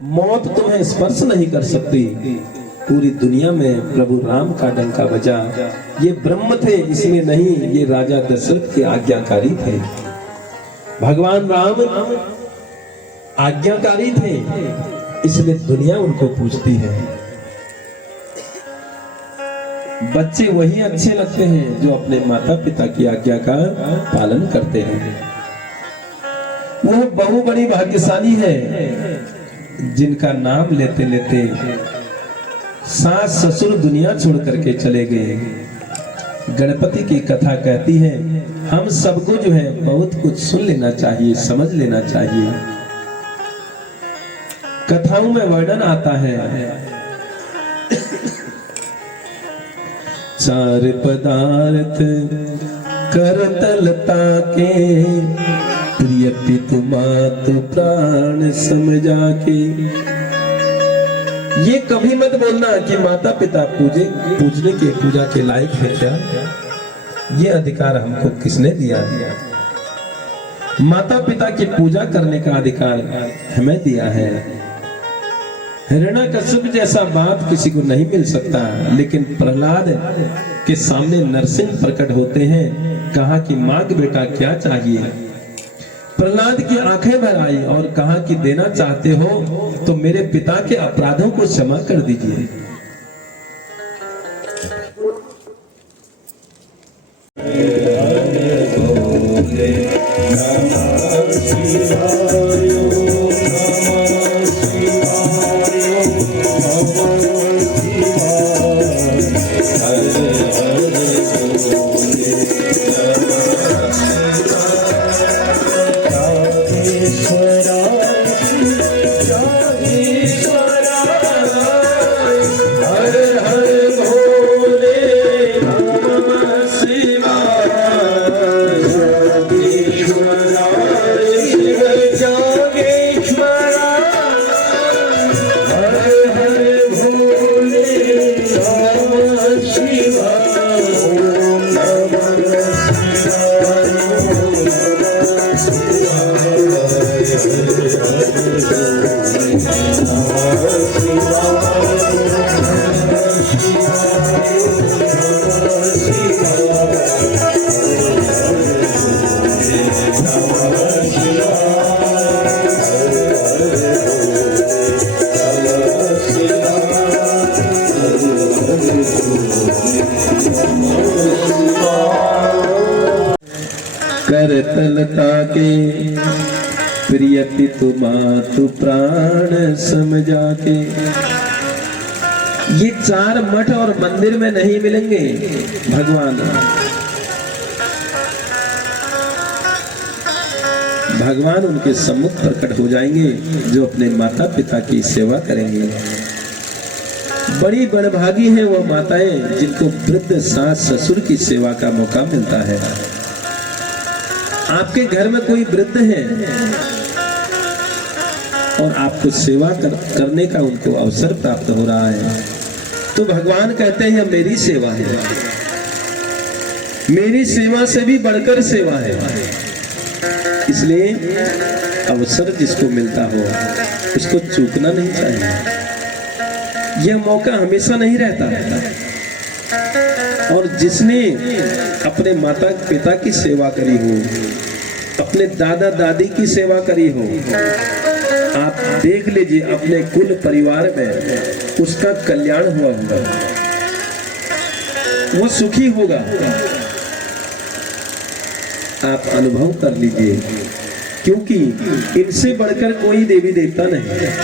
मौत तुम्हें स्पर्श नहीं कर सकती। पूरी दुनिया में प्रभु राम का डंका बजा। ये ब्रह्म थे इसलिए नहीं, ये राजा दशरथ के आज्ञाकारी थे। भगवान राम आज्ञाकारी थे इसलिए दुनिया उनको पूजती है। बच्चे वही अच्छे लगते हैं जो अपने माता पिता की आज्ञा का पालन करते हैं। वह बहु बड़ी भाग्यशाली है जिनका नाम लेते लेते सास ससुर दुनिया छोड़ करके चले गए। गणपति की कथा कहती है हम सबको जो है बहुत कुछ सुन लेना चाहिए, समझ लेना चाहिए। कथाओं में वर्णन आता है चार पदार्थ करतलता के, प्रिय पितु मातु प्राण समझा के। ये कभी मत बोलना कि माता पिता पूजने के पूजा के लायक है क्या। ये अधिकार हमको किसने दिया? माता पिता की पूजा करने का अधिकार हमें दिया है। हिरण्यकश्यप जैसा बाप किसी को नहीं मिल सकता, लेकिन प्रहलाद के सामने नरसिंह प्रकट होते हैं। कहा कि मां के बेटा क्या चाहिए? प्रहलाद की आंखें भर आई और कहा कि देना चाहते हो तो मेरे पिता के अपराधों को क्षमा कर दीजिए। करतलता के, प्रिय पितु मातु प्राण समझा के। ये चार मठ और मंदिर में नहीं मिलेंगे भगवान। भगवान उनके सम्मुख प्रकट हो जाएंगे जो अपने माता पिता की सेवा करेंगे। बड़ी बड़भागी है वो माताएं जिनको वृद्ध सास ससुर की सेवा का मौका मिलता है। आपके घर में कोई वृद्ध है और आपको सेवा करने का उनको अवसर प्राप्त हो रहा है, तो भगवान कहते हैं मेरी सेवा है। मेरी सेवा से भी बढ़कर सेवा है। इसलिए अवसर जिसको मिलता हो उसको चूकना नहीं चाहिए। यह मौका हमेशा नहीं रहता है। और जिसने अपने माता पिता की सेवा करी हो, अपने दादा दादी की सेवा करी हो, आप देख लीजिए अपने कुल परिवार में उसका कल्याण हुआ होगा, वो सुखी होगा। आप अनुभव कर लीजिए, क्योंकि इनसे बढ़कर कोई देवी देवता नहीं है।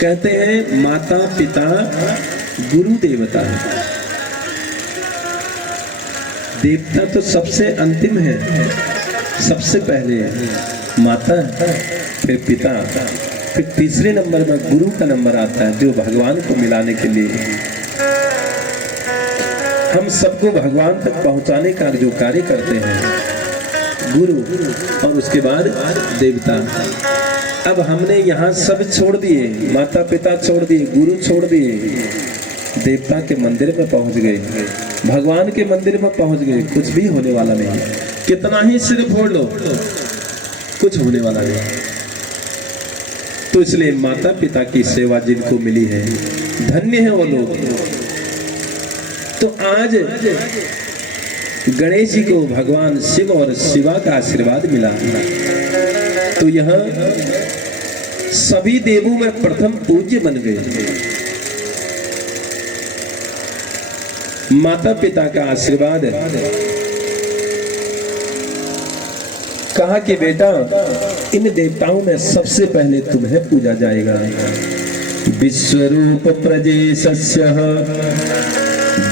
कहते हैं माता पिता गुरु देवता है। देवता तो सबसे अंतिम है, सबसे पहले माता, फिर पिता, फिर तीसरे नंबर में गुरु का नंबर आता है, जो भगवान को मिलाने के लिए हम सबको भगवान तक पहुंचाने का जो कार्य करते हैं, गुरु, और उसके बाद देवता। अब हमने यहाँ सब छोड़ दिए, माता पिता छोड़ दिए, गुरु छोड़ दिए, देवता के मंदिर में पहुंच गए, भगवान के मंदिर में पहुंच गए। कुछ भी होने वाला नहीं, कितना ही सिर फोड़ लो कुछ होने वाला नहीं। तो इसलिए माता पिता की सेवा जिनको मिली है धन्य है वो लोग। तो आज गणेश जी को भगवान शिव और शिवा का आशीर्वाद मिला। तो यहाँ सभी देवों में प्रथम पूज्य बन गए। माता पिता का आशीर्वाद, कहा कि बेटा इन देवताओं में सबसे पहले तुम्हें पूजा जाएगा। विश्वरूप प्रजेशस्य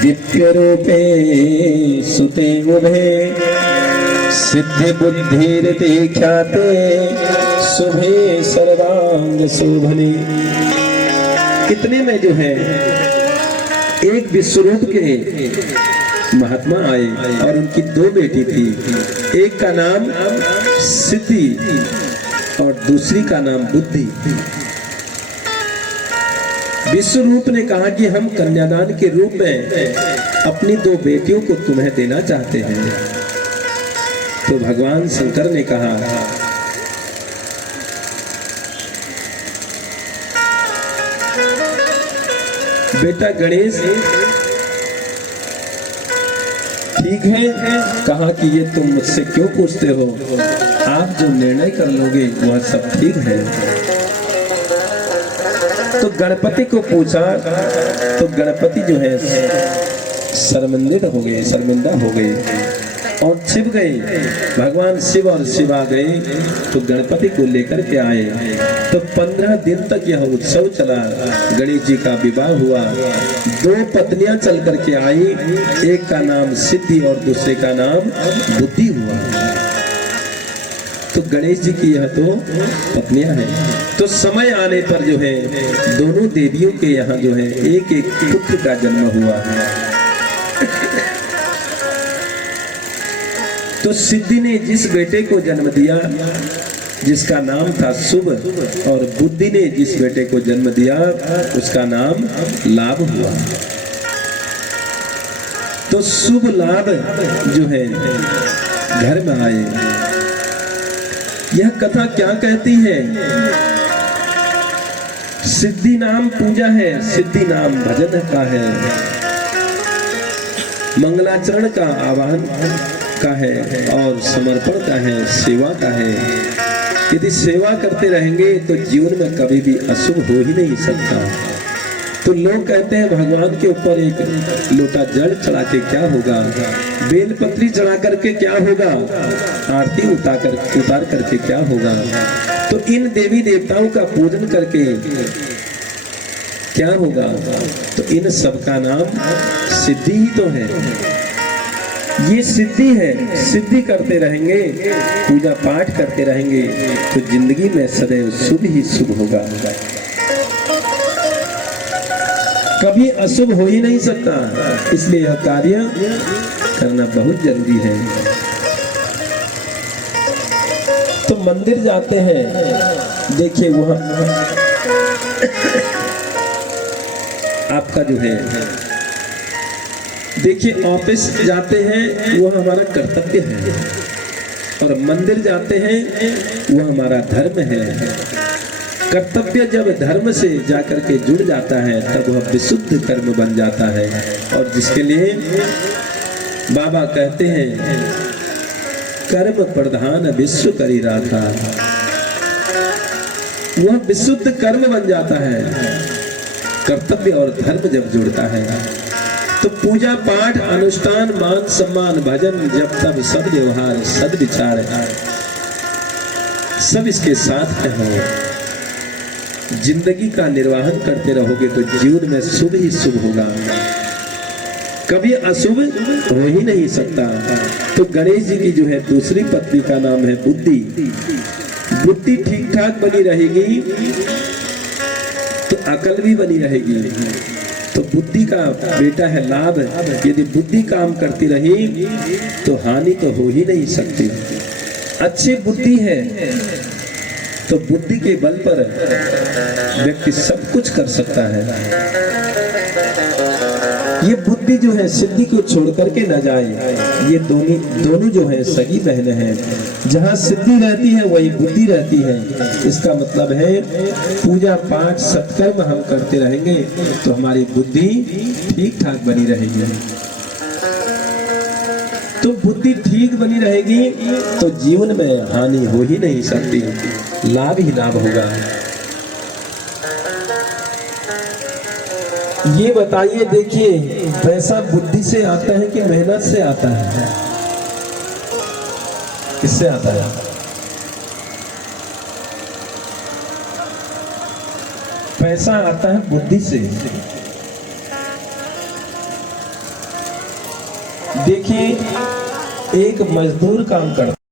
दिव्य रूपे सुते उभे सिद्धि बुद्धिरते ख्याते शुभे सर्वांग शोभने। इतने में जो है एक विश्वरूप के महात्मा आए और उनकी दो बेटी थी। एक का नाम सिद्धि और दूसरी का नाम बुद्धि। विश्वरूप ने कहा कि हम कन्यादान के रूप में अपनी दो बेटियों को तुम्हें देना चाहते हैं। तो भगवान शंकर ने कहा बेटा गणेश ठीक है, कहा कि ये तुम मुझसे क्यों पूछते हो, आप जो निर्णय कर लोगे वह सब ठीक है। तो गणपति को पूछा तो गणपति जो है शर्मिंदा हो गए और छिप गए। भगवान शिव और शिवा गए तो गणपति को लेकर के आए। तो 15 दिन तक यह उत्सव चला। गणेश जी का विवाह हुआ। दो पत्नियां चल करके आई, एक का नाम सिद्धि और दूसरे का नाम बुद्धि हुआ। तो गणेश जी की यह दो पत्नियां हैं। तो समय आने पर जो है दोनों देवियों के यहाँ जो है एक एक पुत्र का जन्म हुआ। तो सिद्धि ने जिस बेटे को जन्म दिया जिसका नाम था शुभ, और बुद्धि ने जिस बेटे को जन्म दिया उसका नाम लाभ हुआ। तो शुभ लाभ जो है घर में आए। यह कथा क्या कहती है? सिद्धि नाम पूजा है, सिद्धि नाम भजन का है, मंगलाचरण का आवाहन का है और समर्पण का है, सेवा का है। यदि सेवा करते रहेंगे तो जीवन में कभी भी अशुभ हो ही नहीं सकता। तो लोग कहते हैं भगवान के ऊपर एक लोटा जल चढ़ा के क्या होगा, बेलपत्री चढ़ा करके क्या होगा, आरती उतार करके क्या होगा। तो इन देवी देवताओं का पूजन करके क्या होगा? तो इन सब का नाम सिद्धि ही तो है। ये सिद्धि है। सिद्धि करते रहेंगे, पूजा पाठ करते रहेंगे तो जिंदगी में सदैव शुभ ही शुभ होगा, कभी अशुभ हो ही नहीं सकता। इसलिए यह कार्य करना बहुत जरूरी है। तो मंदिर जाते हैं, देखिए वहां आपका जो है, देखिए ऑफिस जाते हैं वह हमारा कर्तव्य है, और मंदिर जाते हैं वह हमारा धर्म है। कर्तव्य जब धर्म से जाकर के जुड़ जाता है तब वह विशुद्ध कर्म बन जाता है। और जिसके लिए बाबा कहते हैं कर्म प्रधान विश्व करी राधा, वह विशुद्ध कर्म बन जाता है। कर्तव्य और धर्म जब जुड़ता है तो पूजा पाठ अनुष्ठान मान सम्मान भजन जब तब सब व्यवहार सद्विचार सब इसके साथ में हो। जिंदगी का निर्वाहन करते रहोगे तो जीवन में शुभ ही शुभ होगा, कभी अशुभ हो ही नहीं सकता। तो गणेश जी की जो है दूसरी पत्नी का नाम है बुद्धि। बुद्धि ठीक ठाक बनी रहेगी तो अकल भी बनी रहेगी। तो बुद्धि का बेटा है लाभ। यदि बुद्धि काम करती रही तो हानि तो हो ही नहीं सकती। अच्छी बुद्धि है तो बुद्धि के बल पर व्यक्ति सब कुछ कर सकता है। ये बुद्धि जो है सिद्धि को छोड़ करके न जाए। ये दोनों जो है सगी बहनें हैं। जहाँ सिद्धि रहती है वही बुद्धि रहती है। इसका मतलब है पूजा पाठ सत्कर्म हम करते रहेंगे तो हमारी बुद्धि ठीक ठाक बनी रहेगी। तो बुद्धि ठीक बनी रहेगी तो जीवन में हानि हो ही नहीं सकती, लाभ ही लाभ होगा। ये बताइए, देखिए पैसा बुद्धि से आता है कि मेहनत से आता है? किससे आता है? पैसा आता है बुद्धि से। देखिए एक मजदूर काम करता